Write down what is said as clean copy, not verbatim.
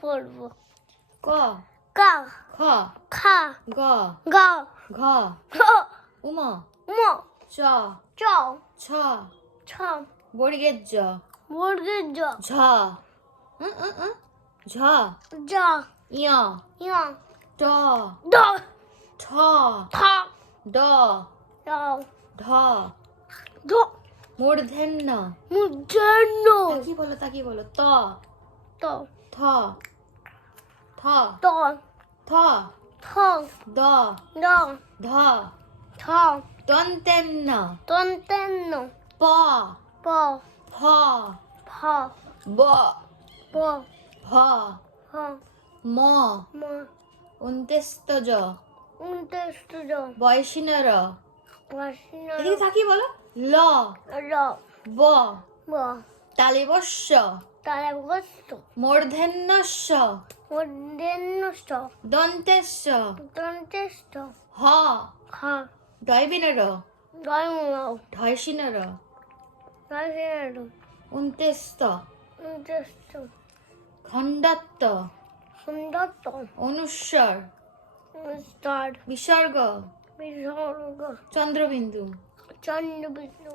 পড়বো। ক কা খ খা গ গা ঘ ঘ উম ম চ চ ছ ছ বর্গের জ মুরগির জ ঝ ঝ জ ইয় ইয় ট ড ঠ ঠ ড ড ঢ ঢ মূর্ধন্য মুজন্ন তাকি বলো ত ত থ থ ত থ থ দ ড ধ ঠ দন্তেন্ন তন্তেন্ন প প ফ ফ ব প ভ হ ম ম অন্ত্যেস্তজ উনতেষ্ট জ বয়সিনর বাসিনা এদিকে তাকিয়ে বলো ল র ব ব তালিবস্য তারা বস্ত মূর্ধন্যস্য মধ্যেন্নষ্ট দন্তেস্য তন্তেষ্ট হ খ দয়বিনর দয়মূল ঢয়সিনর বাসিনার অন্ত্যেস্ত উনতেষ্ট খণ্ডত্ব সুন্দরত অনুস্বর স্টার বিসর্গ বিসর্গ চন্দ্রবিন্দু চন্দ্র বিষ্ণু